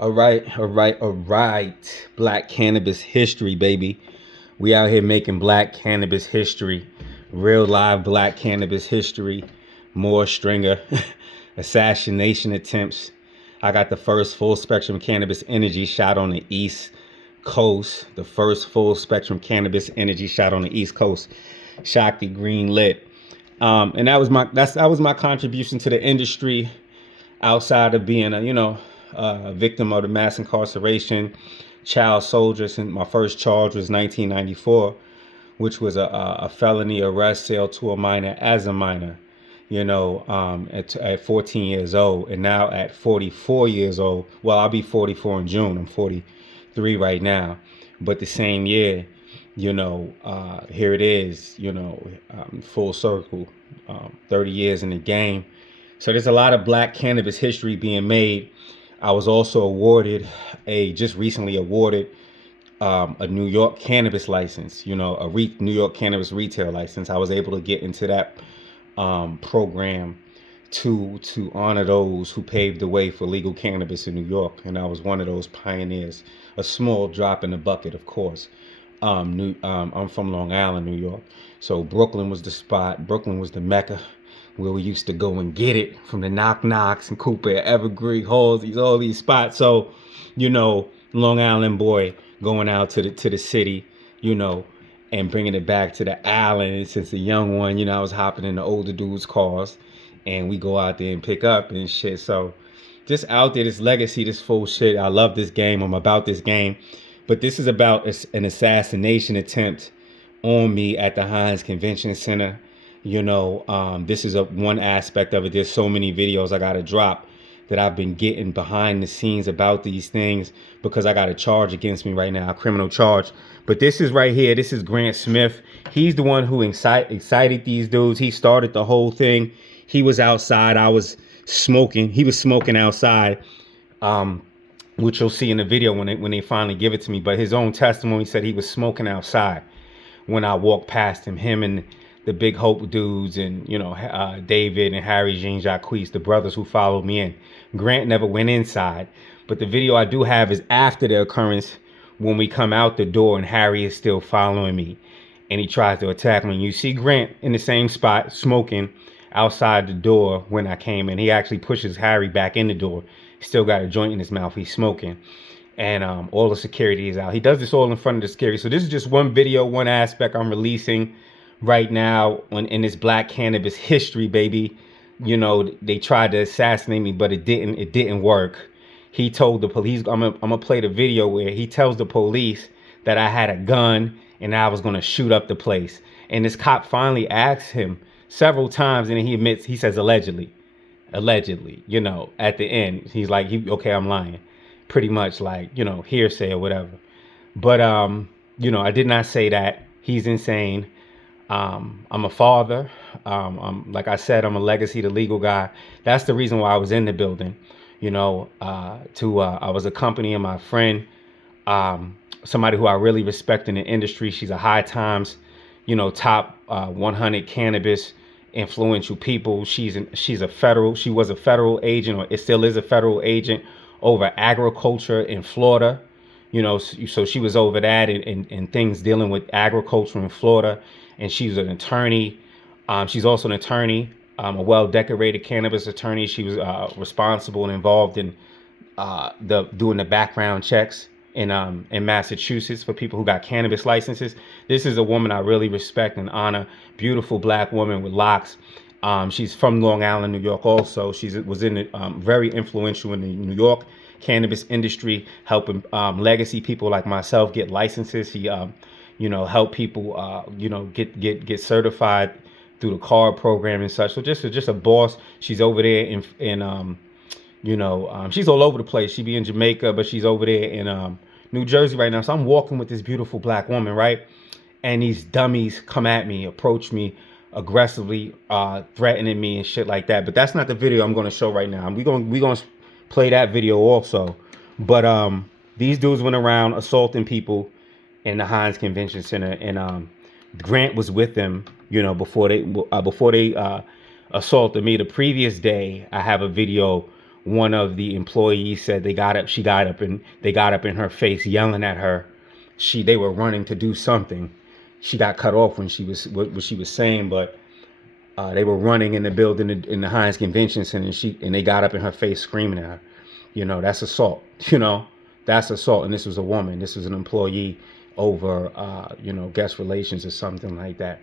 All right. Black cannabis history, baby. We out here making black cannabis history. Real live black cannabis history. Maurice Stringer. Assassination attempts. I got the first full spectrum cannabis energy shot on the East Coast. The first full spectrum cannabis energy shot on the East Coast. Jacques green lit. And that was my contribution to the industry outside of being a victim of the mass incarceration, child soldier. Since my first charge was 1994, which was a felony arrest, sale to a minor as a minor, at 14 years old. And now at 44 years old, well, I'll be 44 in June. I'm 43 right now. But the same year, here it is, full circle, 30 years in the game. So there's a lot of black cannabis history being made. I was also just recently awarded a New York cannabis license, New York cannabis retail license. I was able to get into that program to honor those who paved the way for legal cannabis in New York. And I was one of those pioneers, a small drop in the bucket, of course. I'm from Long Island, New York. So Brooklyn was the spot. Brooklyn was the Mecca where we used to go and get it from the Knock Knocks and Cooper, Evergreen, Halls, all these spots. So, Long Island boy going out to the city, and bringing it back to the island. Since a young one, I was hopping in the older dudes' cars and we go out there and pick up and shit. So just out there, this legacy, this full shit. I love this game. I'm about this game. But this is about an assassination attempt on me at the Hynes Convention Center. This is one aspect of it. There's so many videos I got to drop that I've been getting behind the scenes about these things because I got a charge against me right now, a criminal charge. But this is right here. This is Grant Smith. He's the one who excited these dudes. He started the whole thing. He was outside. I was smoking. He was smoking outside, which you'll see in the video when they finally give it to me. But his own testimony said he was smoking outside when I walked past him. Him and the Big Hope dudes and, David and Harry, Jean, Jacques, the brothers who followed me in. Grant never went inside. But the video I do have is after the occurrence when we come out the door and Harry is still following me and he tries to attack me. You see Grant in the same spot smoking outside the door when I came in. He actually pushes Harry back in the door. He's still got a joint in his mouth. He's smoking. And all the security is out. He does this all in front of the security. So this is just one video, one aspect I'm releasing right now in this black cannabis history, baby. They tried to assassinate me, but it didn't work. He told the police, I'm gonna play the video where he tells the police that I had a gun and I was gonna shoot up the place. And this cop finally asks him several times, and he admits, he says allegedly, at the end, he's like, okay, I'm lying. Pretty much like, hearsay or whatever. But, I did not say that. He's insane. I'm a father. Like I said, I'm a legacy to legal guy. That's the reason why I was in the building, I was accompanying my friend, somebody who I really respect in the industry. She's a high times, top 100 cannabis influential people. She was a federal agent, or it still is a federal agent over agriculture in Florida. So she was over that and things dealing with agriculture in Florida. And she's an attorney. She's also an attorney, a well-decorated cannabis attorney. She was responsible and involved in doing the background checks in Massachusetts for people who got cannabis licenses. This is a woman I really respect and honor. Beautiful black woman with locks. She's from Long Island, New York. Also, was very influential in the New York cannabis industry, helping legacy people like myself get licenses. He help people, get certified through the card program and such. So just a boss. She's over there in she's all over the place. She be in Jamaica, but she's over there in New Jersey right now. So I'm walking with this beautiful black woman, right? And these dummies come at me, approach me aggressively, threatening me and shit like that. But that's not the video I'm going to show right now. We're going to play that video also. But these dudes went around assaulting people in the Hynes Convention Center, and Grant was with them, before they assaulted me. The previous day, I have a video one of the employees said she got up and they got up in her face yelling at her. They were running to do something. She got cut off when she was what she was saying, but they were running in the building in the Hynes Convention Center, and they got up in her face screaming at her. You know, that's assault. You know, that's assault. And this was a woman. This was an employee over, you know, guest relations or something like that.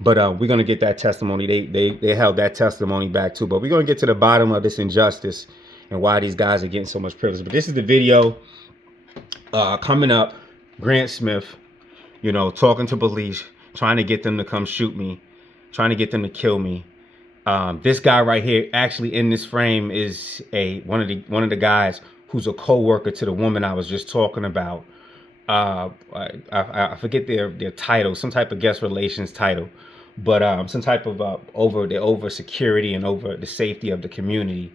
But we're going to get that testimony. They held that testimony back too. But we're going to get to the bottom of this injustice and why these guys are getting so much privilege. But this is the video coming up. Grant Smith, you know, talking to police, trying to get them to come shoot me, trying to get them to kill me. This guy right here, actually in this frame, is one of the guys who's a co-worker to the woman I was just talking about. I forget their title, some type of guest relations title, but some type of over security and over the safety of the community,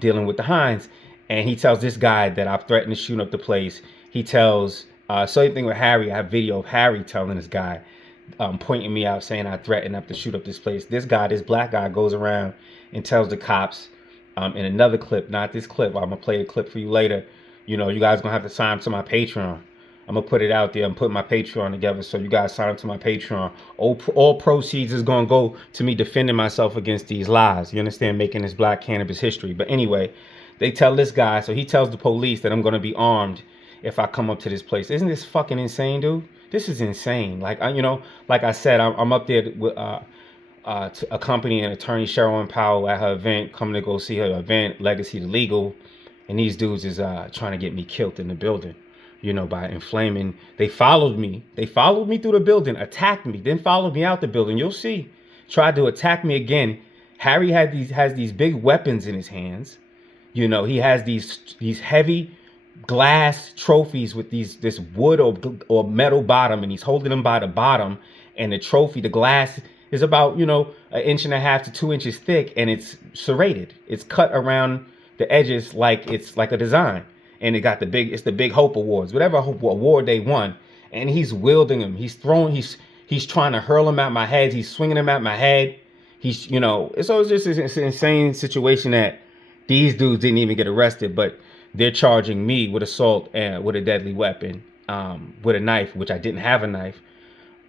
dealing with the Hynes. And he tells this guy that I've threatened to shoot up the place. He tells same thing with Harry. I have video of Harry telling this guy, pointing me out, saying I threatened to shoot up this place. This black guy, goes around and tells the cops, in another clip, not this clip, I'm gonna play a clip for you later. You know, you guys gonna have to sign up to my Patreon. I'm gonna put it out there. I'm putting my Patreon together, so you guys sign up to my Patreon. All proceeds is gonna go to me defending myself against these lies. You understand? Making this black cannabis history. But anyway, they tell this guy, so he tells the police that I'm gonna be armed if I come up to this place. Isn't this fucking insane, dude? This is insane. Like, you know, like I said, I'm up there with to accompanying attorney Cheryl Powell at her event, coming to go see her event, Legacy to Legal, and these dudes is trying to get me killed in the building, you know, by inflaming. They followed me through the building, attacked me, then followed me out the building. You'll see. Tried to attack me again. Harry has these big weapons in his hands. You know, he has these heavy glass trophies with this wood or metal bottom, and he's holding them by the bottom, and the trophy, the glass, is about, you know, 1.5 to 2 inches thick, and it's serrated. It's cut around the edges like it's like a design, and it's the Big Hope Awards, whatever award they won, and he's wielding them. He's trying to hurl them at my head. He's swinging them at my head. He's, you know, so it's just it's an insane situation that these dudes didn't even get arrested, but they're charging me with assault and with a deadly weapon, with a knife, which I didn't have a knife.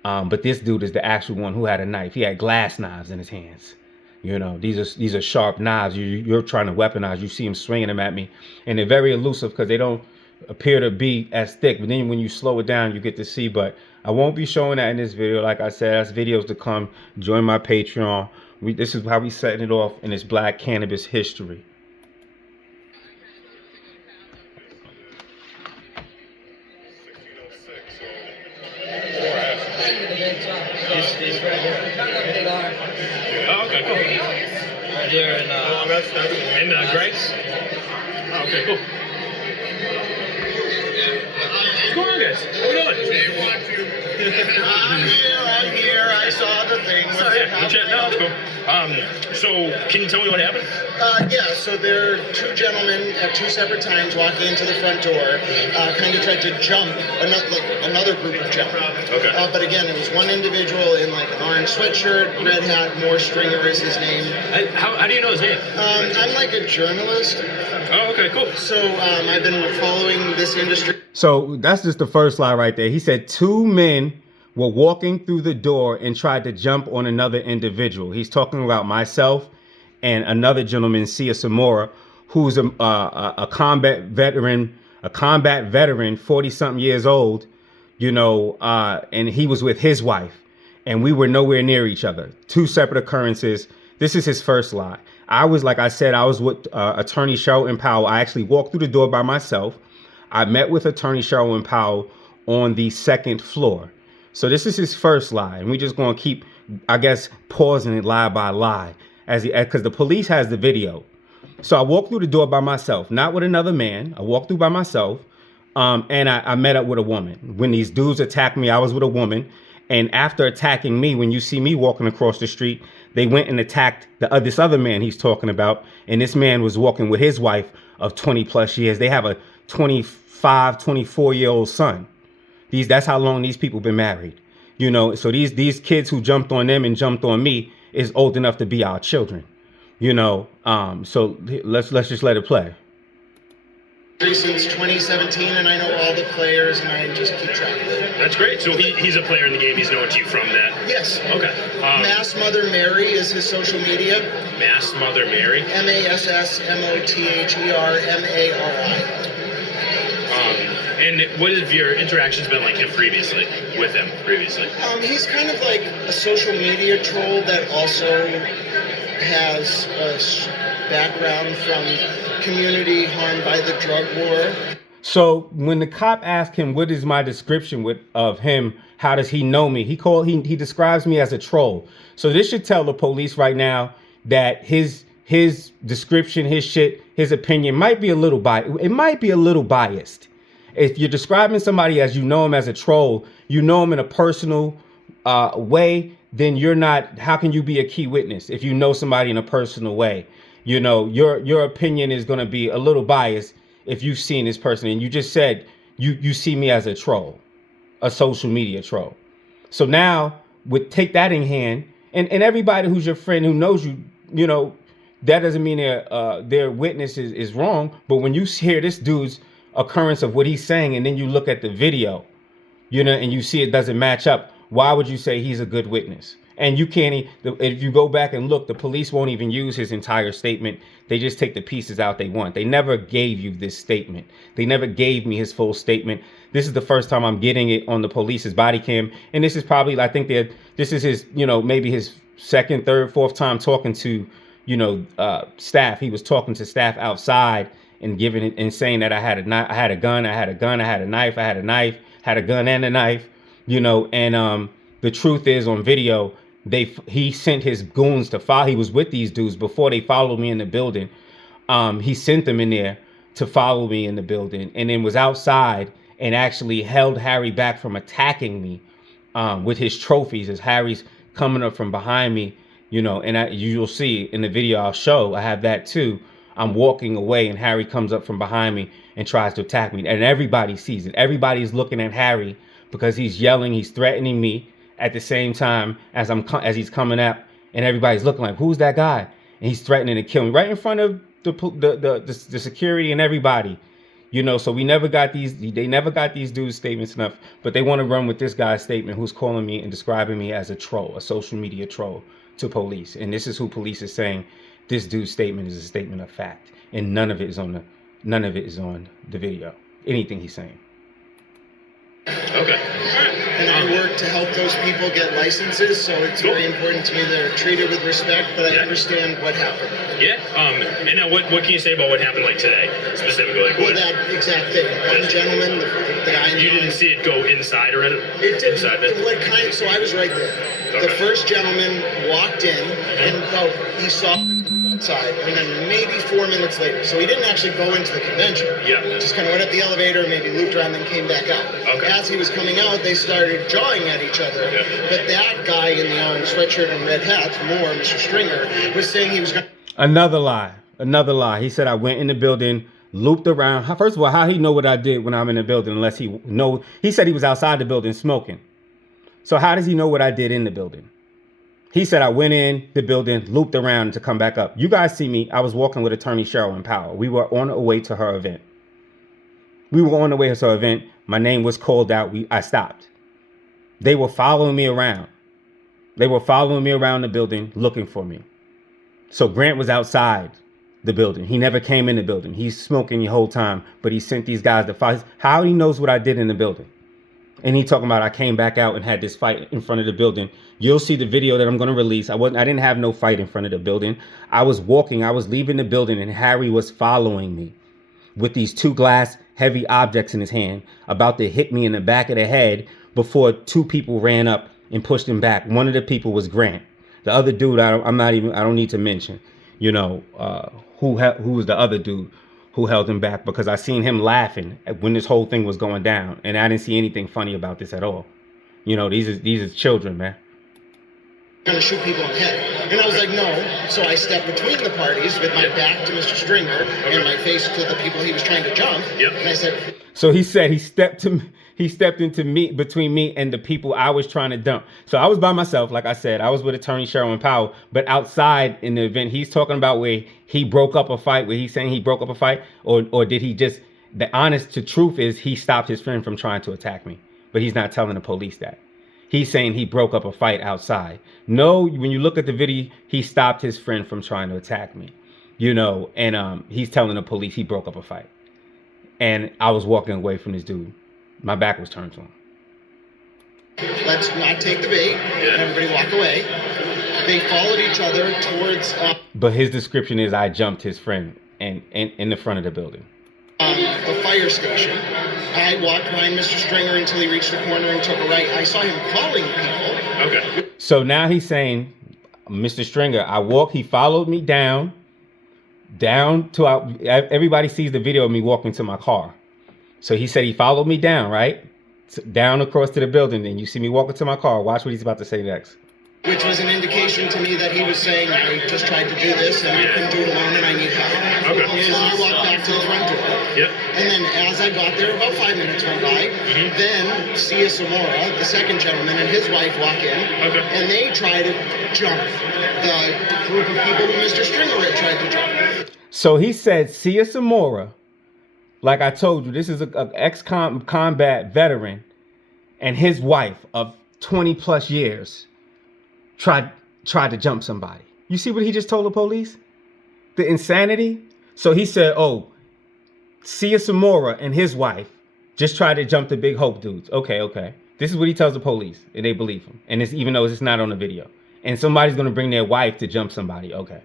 But this dude is the actual one who had a knife. He had glass knives in his hands. You know, these are sharp knives. You're trying to weaponize. You see him swinging them at me, and they're very elusive because they don't appear to be as thick. But then when you slow it down, you get to see. But I won't be showing that in this video. Like I said, that's videos to come. Join my Patreon. This is how we setting it off in this black cannabis history. Oh, okay, cool. Right here in Grace. Oh, okay, cool. What's going on, guys? What are you doing? I'm here. I saw the thing. Sorry, yeah, no, that's cool. So can you tell me what happened? Yeah, so there are two gentlemen at two separate times walking into the front door, kind of tried to jump another group of gentlemen. Okay. But again, it was one individual in like an orange sweatshirt, red hat, Maurice Stringer is his name. How do you know his name? I'm like a journalist. Oh, okay, cool. So I've been following this industry. So that's just the first slide right there. He said 2 men were walking through the door and tried to jump on another individual. He's talking about myself and another gentleman, Sia Samora, who's a combat veteran, 40-something years old, you know, and he was with his wife, and we were nowhere near each other. 2 separate occurrences. This is his first lie. I was, like I said, I was with attorney Cheryl Powell. I actually walked through the door by myself. I met with attorney Cheryl Powell on the 2nd floor. So this is his first lie, and we're just going to keep, I guess, pausing it lie by lie, because the police has the video. So I walked through the door by myself, not with another man. I walked through by myself, and I met up with a woman. When these dudes attacked me, I was with a woman, and after attacking me, when you see me walking across the street, they went and attacked this other man he's talking about, and this man was walking with his wife of 20 plus years. They have a 25, 24-year-old son. That's how long these people been married, you know. So these kids who jumped on them and jumped on me is old enough to be our children. You know, so let's just let it play. Since 2017, and I know all the players, and I just keep track of it. That's great. So he's a player in the game. He's known to you from that. Yes. Okay. Mass Mother Mary is his social media. Mass Mother Mary. MassMotherMary. And what have your interactions been like with him previously? He's kind of like a social media troll that also has a background from community harmed by the drug war. So when the cop asked him, what is my description of him? How does he know me? He describes me as a troll. So this should tell the police right now that his description, his opinion might be a little biased. It might be a little biased. If you're describing somebody as you know him as a troll, you know him in a personal way, then you're not, how can you be a key witness if you know somebody in a personal way? You know, your opinion is going to be a little biased if you've seen this person. And you just said you see me as a troll, a social media troll. So now take that in hand, and everybody who's your friend who knows you, you know, that doesn't mean their witness is wrong. But when you hear this dude's occurrence of what he's saying, and then you look at the video, you know, and you see it doesn't match up, why would you say he's a good witness? And you can't, if you go back and look, the police won't even use his entire statement. They just take the pieces out they want. They never gave you this statement. They never gave me his full statement. This is the first time I'm getting it on the police's body cam. And this is probably, I think this is his, you know, maybe his second, third, fourth time talking to, you know, staff. He was talking to staff outside and giving it and saying that I had a gun, I had a gun, I had a knife, I had a knife, had a gun and a knife, you know. And the truth is, on video, he sent his goons to follow. He was with these dudes before they followed me in the building. He sent them in there to follow me in the building, and then was outside and actually held Harry back from attacking me with his trophies as Harry's coming up from behind me, you know. And you'll see in the video I'll show, I have that too. I'm walking away and Harry comes up from behind me and tries to attack me, and everybody sees it. Everybody's looking at Harry because he's yelling, he's threatening me at the same time as he's coming up, and everybody's looking like, who's that guy? And he's threatening to kill me right in front of the security and everybody, you know. So they never got these dudes' statements enough, but they want to run with this guy's statement, who's calling me and describing me as a troll, a social media troll, to police. And this is who police is saying this dude's statement is a statement of fact, and none of it is on the video, anything he's saying. Okay. And I work to help those people get licenses, so it's very important to me they're treated with respect, but I understand what happened. Yeah. And now what can you say about what happened like today, specifically? Like that exact thing. One gentleman, the guy. You didn't see it go inside or anything? It didn't. Inside So I was right there. Okay. The first gentleman walked in, and he saw outside, and then maybe 4 minutes later. So he didn't actually go into the convention. Yeah. Just kind of went up the elevator, maybe looped around, then came back out. Okay. As he was coming out, they started jawing at each other. Yeah. But that guy in the orange sweatshirt and red hat, Maur, Mr. Stringer, was saying he was going to... Another lie. He said I went in the building, looped around. First of all, how he know what I did when I'm in the building unless he said he was outside the building smoking. So how does he know what I did in the building? He said I went in the building, looped around to come back up. You guys see me. I was walking with attorney Cheryl and Powell. We were on our way to her event. My name was called out. I stopped. They were following me around. The building looking for me. So Grant was outside the building. He never came in the building. He's smoking the whole time, but he sent these guys to fight. How he knows what I did in the building? And he talking about I came back out and had this fight in front of the building. You'll see the video that I'm going to release. I didn't have no fight in front of the building. I was leaving the building, and Harry was following me with these two glass heavy objects in his hand, about to hit me in the back of the head before two people ran up and pushed him back. One of the people was Grant. The other dude, I don't need to mention, you know, who was the other dude who held him back, because I seen him laughing when this whole thing was going down, and I didn't see anything funny about this at all. You know, these are children, man. Going to shoot people in the head. And I was like, no. So I stepped between the parties with my back to Mr. Stringer and my face to the people he was trying to jump. Yep. And I said... So he said he stepped He stepped into between me and the people I was trying to dump. So I was by myself, like I said. I was with attorney Sherwin Powell, but outside in the event, he's talking about where he broke up a fight, where he's saying he broke up a fight, or did he just, the honest to truth is he stopped his friend from trying to attack me, but he's not telling the police that. He's saying he broke up a fight outside. No, when you look at the video, he stopped his friend from trying to attack me, you know, and he's telling the police he broke up a fight. And I was walking away from this dude. My back was turned to him. Let's not take the bait. Everybody walk away. They followed each other towards... But his description is I jumped his friend in the front of the building. The fire station. I walked behind Mr. Stringer until he reached the corner and took a right. I saw him calling people. Okay. So now he's saying, Mr. Stringer, he followed me down to everybody sees the video of me walking to my car. So he said he followed me down, right? Down across to the building. And you see me walking to my car. Watch what he's about to say next. Which was an indication to me that he was saying, I just tried to do this and I couldn't do it alone and I need help. Okay. So I walked back to the front door. Yep. And then as I got there, about 5 minutes went by. Then Sia Samora, the second gentleman, and his wife walk in. Okay. And they try to jump the group of people who Mr. Stringer had tried to jump. So he said Sia Samora, like I told you, this is an ex-combat veteran, and his wife of 20 plus years tried to jump somebody. You see what he just told the police? The insanity. So he said, oh, Sia Samora and his wife just tried to jump the Big Hope dudes. Okay. This is what he tells the police, and they believe him. And it's, even though it's not on the video. And somebody's going to bring their wife to jump somebody. Okay.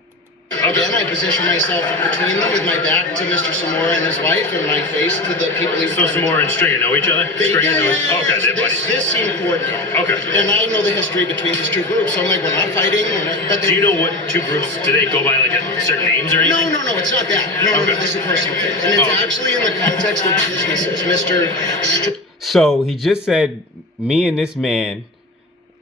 Then I position myself between them with my back to Mr. Samora and his wife and my face to the people he was... So Samora and Stringer know each other? Okay, they're buddies. This seemed coordinated. Okay. And I know the history between these two groups, so I'm like, we're not fighting. Do you know what two groups, do they go by like certain names or anything? No, it's not that. No, this is a personal thing. And it's actually in the context of businesses. So he just said, me and this man,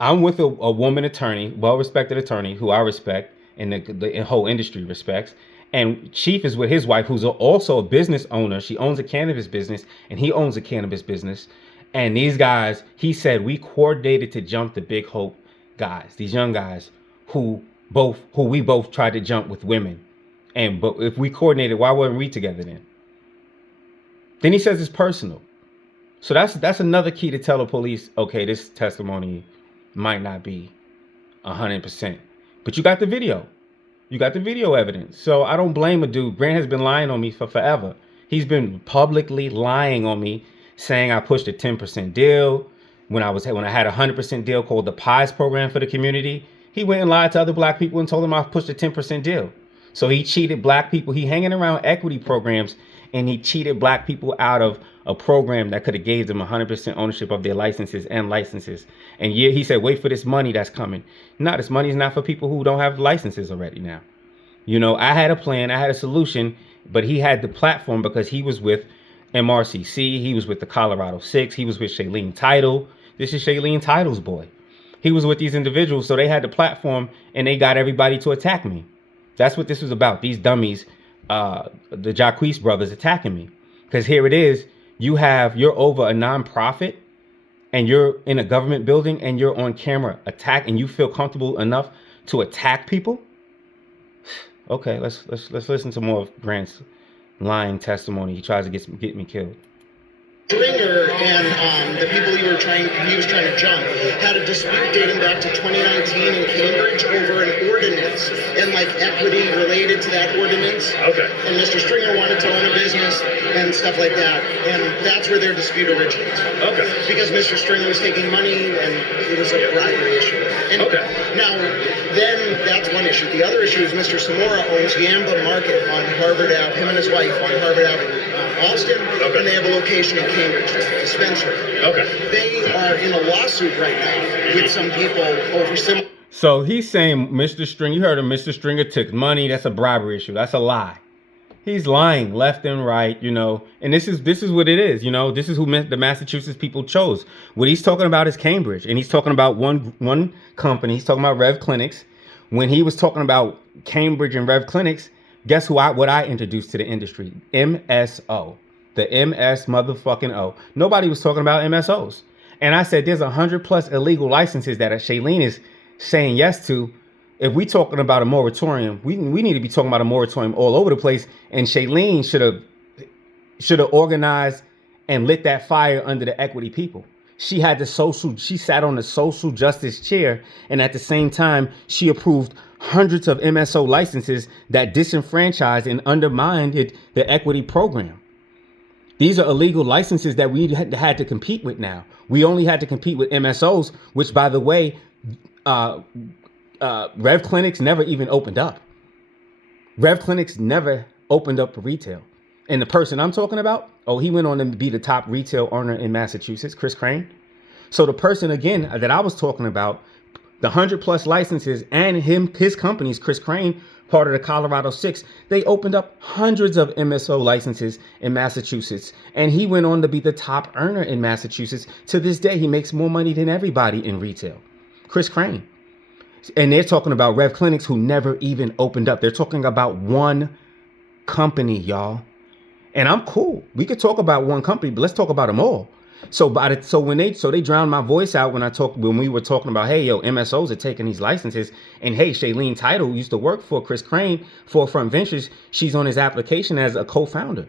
I'm with a woman attorney, well-respected attorney, who I respect, and the whole industry respects. And Chief is with his wife, who's also a business owner. She owns a cannabis business, and he owns a cannabis business. And these guys, he said, we coordinated to jump the Big Hope guys, these young guys who we both tried to jump with women. But if we coordinated, why weren't we together then? Then he says it's personal. So that's another key to tell the police, okay, this testimony might not be 100%. But you got the video. You got the video evidence. So I don't blame a dude. Grant has been lying on me for forever. He's been publicly lying on me, saying I pushed a 10% deal when I had a 100% deal called the PIES program for the community. He went and lied to other black people and told them I pushed a 10% deal. So he cheated black people. He hanging around equity programs, and he cheated black people out of a program that could have gave them 100% ownership of their licenses. And yeah, he said, wait for this money that's coming. No, this money is not for people who don't have licenses already now. You know, I had a plan, I had a solution, but he had the platform because he was with MRCC, he was with the Colorado 6, he was with Shailene Title. This is Shailene Title's boy. He was with these individuals, so they had the platform, and they got everybody to attack me. That's what this was about. These dummies, the Jacques brothers attacking me. Because here it is, you're over a nonprofit, and you're in a government building, and you're on camera and you feel comfortable enough to attack people. Okay, let's listen to more of Grant's lying testimony. He tries to get me killed. Stringer and the people he was trying to jump had a dispute dating back to 2019 in Cambridge over an ordinance and like equity related to that ordinance. Okay. And Mr. Stringer wanted to own a business and stuff like that, and that's where their dispute originates. Okay. Because Mr. Stringer was taking money and it was a bribery issue. And now, then that's one issue. The other issue is Mr. Samora owns Yamba Market on Harvard Ave. Him and his wife on Harvard Avenue. Austin, and they have a location in Cambridge, dispensary. Okay. They are in a lawsuit right now with some people over similar. So he's saying Mr. Stringer, you heard him, Mr. Stringer took money. That's a bribery issue. That's a lie. He's lying left and right, you know, and this is what it is, you know, this is who the Massachusetts people chose. What he's talking about is Cambridge, and he's talking about one company. He's talking about Rev Clinics. When he was talking about Cambridge and Rev Clinics, guess what I introduced to the industry? MSO. The MS motherfucking O. Nobody was talking about MSOs. And I said, there's 100+ illegal licenses that Shailene is saying yes to. If we talking about a moratorium, we need to be talking about a moratorium all over the place. And Shailene should have organized and lit that fire under the equity people. She sat on the social justice chair, and at the same time, she approved hundreds of MSO licenses that disenfranchised and undermined the equity program. These are illegal licenses that we had to compete with now. We only had to compete with MSOs, which, by the way, Rev Clinics never even opened up. Rev Clinics never opened up for retail. And the person I'm talking about, he went on to be the top retail owner in Massachusetts, Chris Crane. So the person, again, that I was talking about, the 100+ licenses and his companies, Chris Crane, part of the Colorado 6, they opened up hundreds of MSO licenses in Massachusetts. And he went on to be the top earner in Massachusetts. To this day, he makes more money than everybody in retail. Chris Crane. And they're talking about Rev Clinics who never even opened up. They're talking about one company, y'all. And I'm cool. We could talk about one company, but let's talk about them all. So they drowned my voice out when we were talking about, hey, yo, MSOs are taking these licenses. And hey, Shailene Title used to work for Chris Crane, Forefront Ventures. She's on his application as a co-founder.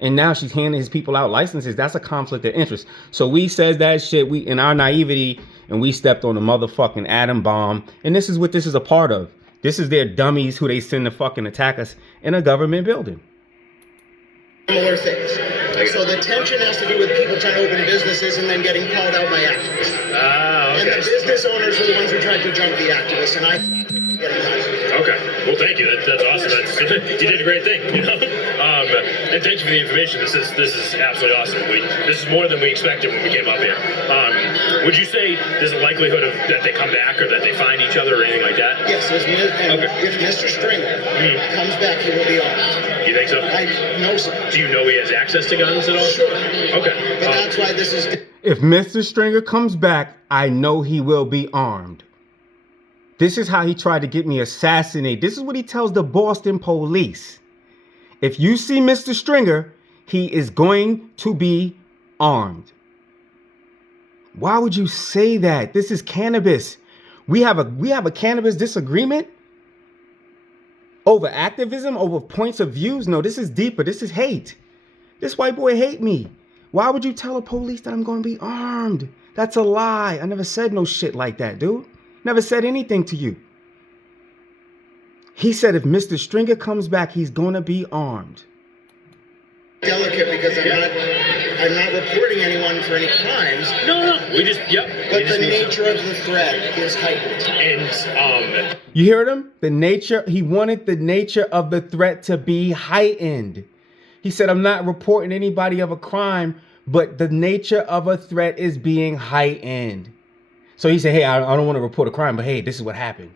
And now she's handing his people out licenses. That's a conflict of interest. So we said that shit, we in our naivety, and we stepped on a motherfucking atom bomb. And this is what this is a part of. This is their dummies who they send to fucking attack us in a government building. Similar things. So the tension has to do with people trying to open businesses and then getting called out by activists. Okay. And the business owners are the ones who tried to jump the activists, and I getting hired. Okay. Well, thank you. That's awesome. You did a great thing. You know. And thank you for the information. This is absolutely awesome. This is more than we expected when we came up here. Would you say there's a likelihood of that they come back or that they find each other or anything like that? Yes. If Mr. Stringer comes back, he will be armed. You think so? I know so. Do you know he has access to guns at all? Sure. Okay. But that's why this is... If Mr. Stringer comes back, I know he will be armed. This is how he tried to get me assassinated. This is what he tells the Boston police. If you see Mr. Stringer, he is going to be armed. Why would you say that? This is cannabis. We have a cannabis disagreement over activism, over points of views. No, this is deeper. This is hate. This white boy hate me. Why would you tell the police that I'm going to be armed? That's a lie. I never said no shit like that, dude. Never said anything to you. He said if Mr. Stringer comes back, he's going to be armed. Delicate because I'm not reporting anyone for any crimes. No. But the nature of the threat is heightened. And you heard him? He wanted the nature of the threat to be heightened. He said, I'm not reporting anybody of a crime, but the nature of a threat is being heightened. So he said, hey, I don't want to report a crime, but hey, this is what happened.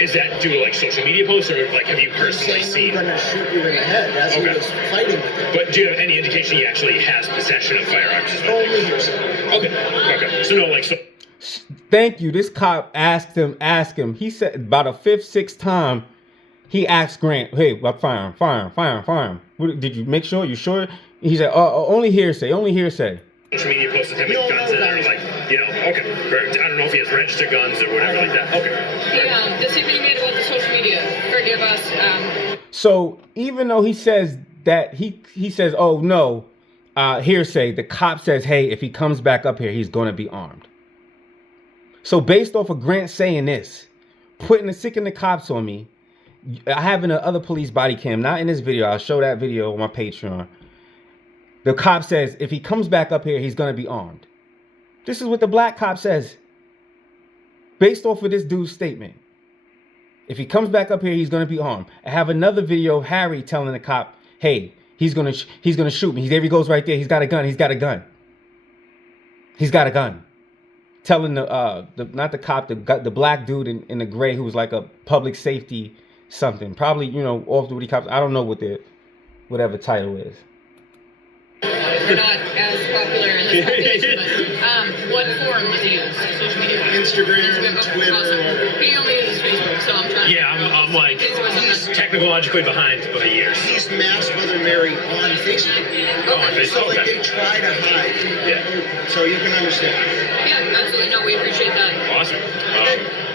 Is that due to like social media posts or like have you personally seen? I'm going to shoot you in the head as he was fighting with it. But do you have any indication he actually has possession of firearms? Only hearsay. Okay. So no, like so. Thank you. This cop asked him. He said about a 5th, 6th time, he asked Grant, hey, firearm. Did you make sure? You sure? He said, only hearsay. Social media posts of him with guns in there, like, okay, perfect. I don't know if he has registered guns or whatever like that. Okay. The statement you made about the social media, forgive us. So even though he says that, he says, oh no, hearsay, the cop says, hey, if he comes back up here, he's going to be armed. So based off of Grant saying this, sicking the cops on me, I have in the other police body cam, not in this video, I'll show that video on my Patreon. The cop says, if he comes back up here, he's going to be armed. This is what the black cop says. Based off of this dude's statement. If he comes back up here, he's going to be armed. I have another video of Harry telling the cop, hey, he's going to shoot me. There he goes right there. He's got a gun. Telling not the cop, the black dude in the gray who was like a public safety something. Probably, off-duty cops. I don't know what whatever title is. We're not as popular in this population, but what forum was he used? Social media? Instagram, Twitter. Awesome. He only uses Facebook, so I'm trying. Yeah, I'm like he's technologically behind by years. He's masked Mother Mary on Facebook. Okay. So like they try to hide. Yeah. So you can understand. Yeah, absolutely. No, we appreciate that. Awesome.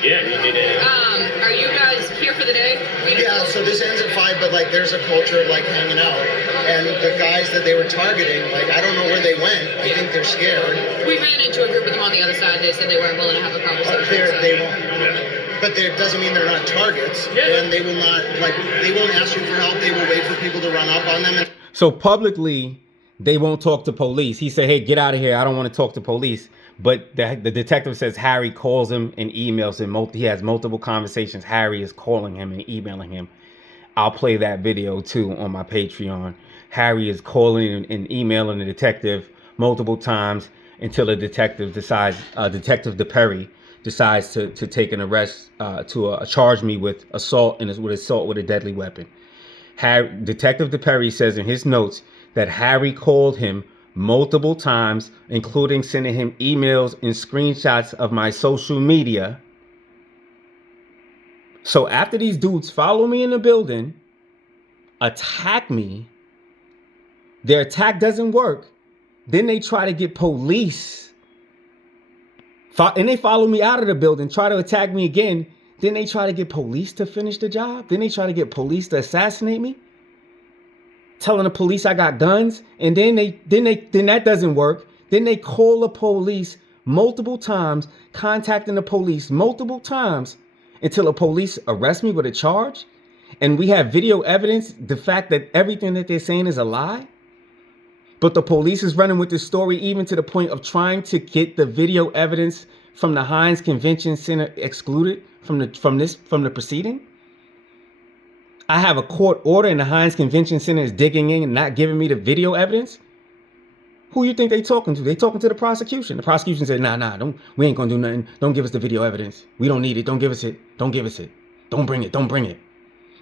Yeah, you did it. Are you guys here for the day? Yeah, so this ends at 5, but like there's a culture of like hanging out. And the guys that they were targeting, like I don't know where they went. I think they're scared. We ran into a group of them on the other side. They said they weren't willing to have a conversation. They won't. But it doesn't mean they're not targets. Yeah. And they will not, like, they won't ask you for help. They will wait for people to run up on them. So publicly, they won't talk to police. He said, hey, get out of here. I don't want to talk to police. But the detective says Harry calls him and emails him. He has multiple conversations. Harry is calling him and emailing him. I'll play that video too on my Patreon. Harry is calling and emailing the detective multiple times until the detective decides, Detective DePerry decides to take an arrest, to charge me with assault with a deadly weapon. Detective DePerry says in his notes that Harry called him multiple times, including sending him emails and screenshots of my social media. So after these dudes follow me in the building, attack me, their attack doesn't work, then they try to get police, and they follow me out of the building, try to attack me again, then they try to get police to finish the job, then they try to get police to assassinate me, telling the police I got guns, and then that doesn't work. Then they call the police multiple times, contacting the police multiple times until the police arrest me with a charge. And we have video evidence, the fact that everything that they're saying is a lie. But the police is running with this story even to the point of trying to get the video evidence from the Hynes Convention Center excluded from the proceeding. I have a court order and the Hynes Convention Center is digging in and not giving me the video evidence. Who you think they talking to? They talking to the prosecution. The prosecution said, nah, we ain't gonna do nothing. Don't give us the video evidence. We don't need it. Don't give us it. Don't give us it. Don't bring it.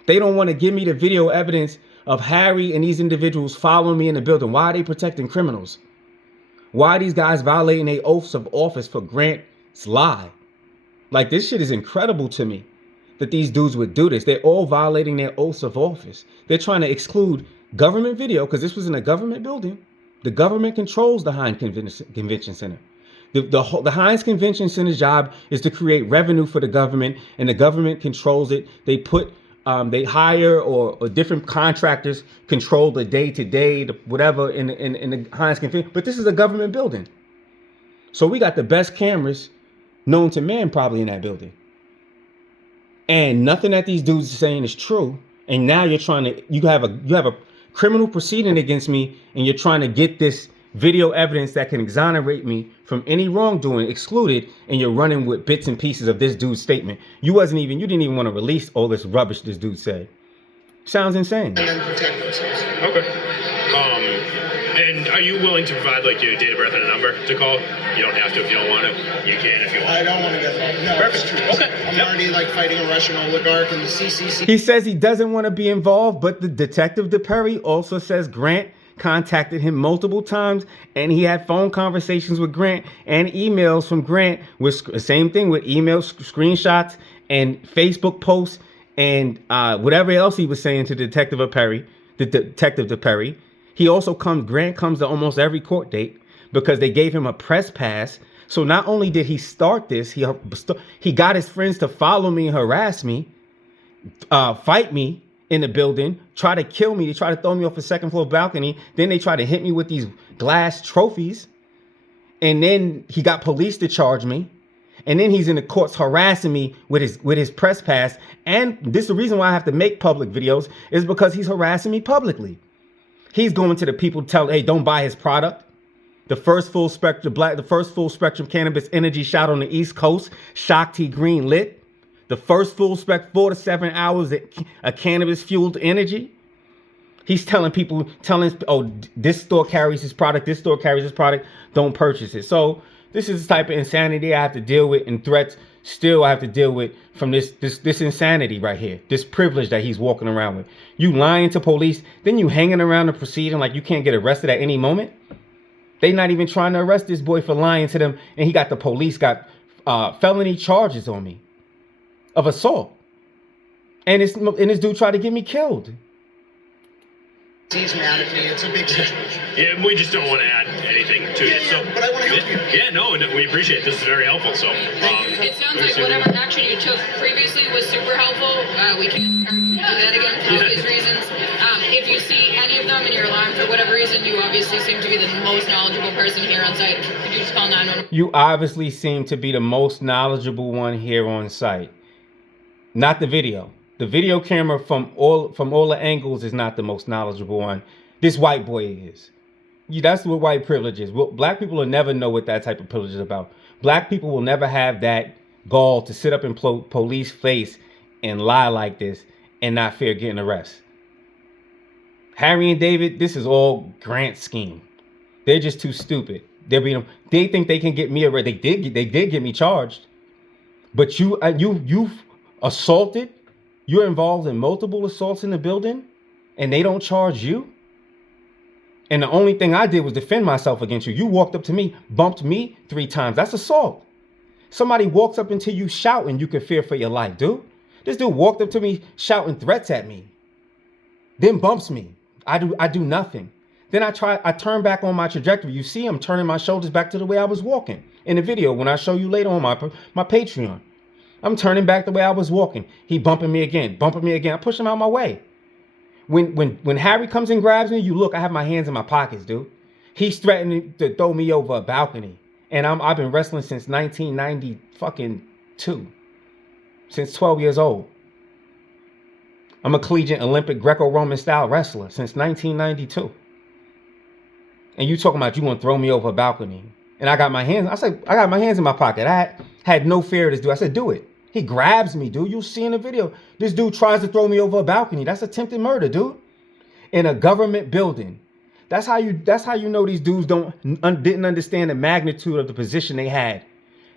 They don't want to give me the video evidence of Harry and these individuals following me in the building. Why are they protecting criminals? Why are these guys violating their oaths of office for Grant's lie? Like, this shit is incredible to me that these dudes would do this. They're all violating their oaths of office. They're trying to exclude government video because this was in a government building. The government controls the Hynes Convention Center. The Hynes Convention Center's job is to create revenue for the government, and the government controls it. They hire or different contractors control the day-to-day, whatever in the Hynes Convention. But this is a government building. So we got the best cameras known to man probably in that building. And nothing that these dudes are saying is true. And now you have a criminal proceeding against me, and you're trying to get this video evidence that can exonerate me from any wrongdoing excluded, and you're running with bits and pieces of this dude's statement. You didn't even want to release all this rubbish this dude said. Sounds insane. And then protect themselves. Okay. And are you willing to provide like your date of birth and a number to call? You don't have to if you don't want to. You can if you want. I don't want to get involved. No, Perfect. it's true. Okay. I'm already like fighting a Russian oligarch in the CCC. He says he doesn't want to be involved, but the Detective DePerry also says Grant contacted him multiple times, and he had phone conversations with Grant and emails from Grant with the same thing, with emails, screenshots, and Facebook posts, and whatever else he was saying to Detective DePerry. He also Grant comes to almost every court date because they gave him a press pass. So not only did he start this, he got his friends to follow me and harass me, fight me in the building, try to kill me. They try to throw me off a second floor balcony. Then they try to hit me with these glass trophies. And then he got police to charge me. And then he's in the courts harassing me with his press pass. And this is the reason why I have to make public videos, is because he's harassing me publicly. He's going to the people telling, hey, don't buy his product. The first full spectrum cannabis energy shot on the East Coast, Shock T green lit. The first full spec 4 to 7 hours of cannabis fueled energy. He's telling people, oh, this store carries his product, this store carries his product, don't purchase it. So this is the type of insanity I have to deal with, and threats still I have to deal with from this insanity right here, this privilege that he's walking around with. You lying to police, then you hanging around the proceeding like you can't get arrested at any moment. They not even trying to arrest this boy for lying to them, and he got the police got felony charges on me of assault. And this dude tried to get me killed. He's mad at me. It's a big situation. Yeah, we just don't want to add anything to it. So, but I want to help you. Yeah, no, we appreciate it. This is very helpful. So, it sounds like whatever action you took previously was super helpful. We can do that again for obvious reasons. If you see any of them and you're alarmed for whatever reason, you obviously seem to be the most knowledgeable person here on site. Could you just call 911? You obviously seem to be the most knowledgeable one here on site. Not the video. The video camera from all the angles is not the most knowledgeable one. This white boy is. That's what white privilege is. Black people will never know what that type of privilege is about. Black people will never have that gall to sit up in police face and lie like this and not fear getting arrested. Harry and David, this is all Grant's scheme. They're just too stupid. They think they can get me arrested. They did get me charged. But you've assaulted. You're involved in multiple assaults in the building and they don't charge you. And the only thing I did was defend myself against you. You walked up to me, bumped me 3 times. That's assault. Somebody walks up into you shouting, you can fear for your life, dude. This dude walked up to me shouting threats at me. Then bumps me. I do nothing. Then I turn back on my trajectory. You see I'm turning my shoulders back to the way I was walking in the video when I show you later on my Patreon. I'm turning back the way I was walking. He bumping me again. I push him out my way. When Harry comes and grabs me, you look, I have my hands in my pockets, dude. He's threatening to throw me over a balcony. And I've been wrestling since 1992. Since 12 years old. I'm a collegiate Olympic Greco-Roman style wrestler since 1992. And you talking about you want to throw me over a balcony. And I got my hands, I got my hands in my pocket. I had no fear of this dude. I said, do it. He grabs me, dude. You'll see in the video. This dude tries to throw me over a balcony. That's attempted murder, dude. In a government building. That's how you know these dudes didn't understand the magnitude of the position they had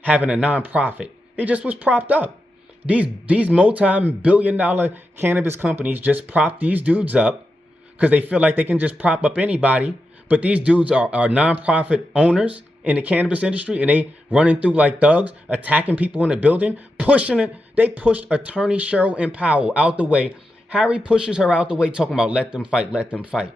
having a nonprofit. They just was propped up. These multi-billion-dollar cannabis companies just prop these dudes up because they feel like they can just prop up anybody. But these dudes are nonprofit owners in the cannabis industry, and they running through like thugs, attacking people in the building, pushing it. They pushed attorney Cheryl and Powell out the way. Harry pushes her out the way, talking about let them fight, let them fight.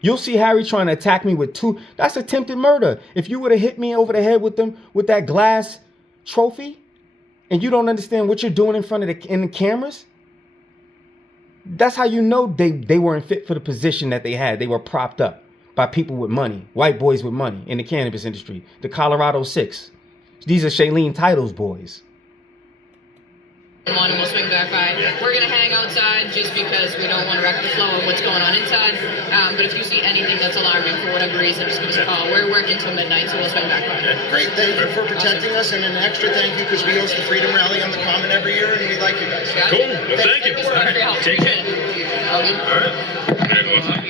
You'll see Harry trying to attack me with 2. That's attempted murder. If you would have hit me over the head with that glass trophy, and you don't understand what you're doing in front of the cameras, that's how you know they weren't fit for the position that they had. They were propped up by people with money, white boys with money in the cannabis industry, the Colorado 6. These are Shailene Title's boys. And we'll swing back by. We're going to hang outside just because we don't want to wreck the flow of what's going on inside. But if you see anything that's alarming for whatever reason, just give us a call. We're working till midnight, so we'll swing back by. Great. Thank you for protecting us, and an extra thank you because we host the Freedom Rally on the Common every year, and we like you guys. Cool. Well, thank you. Thank you for your help. Take care. All right.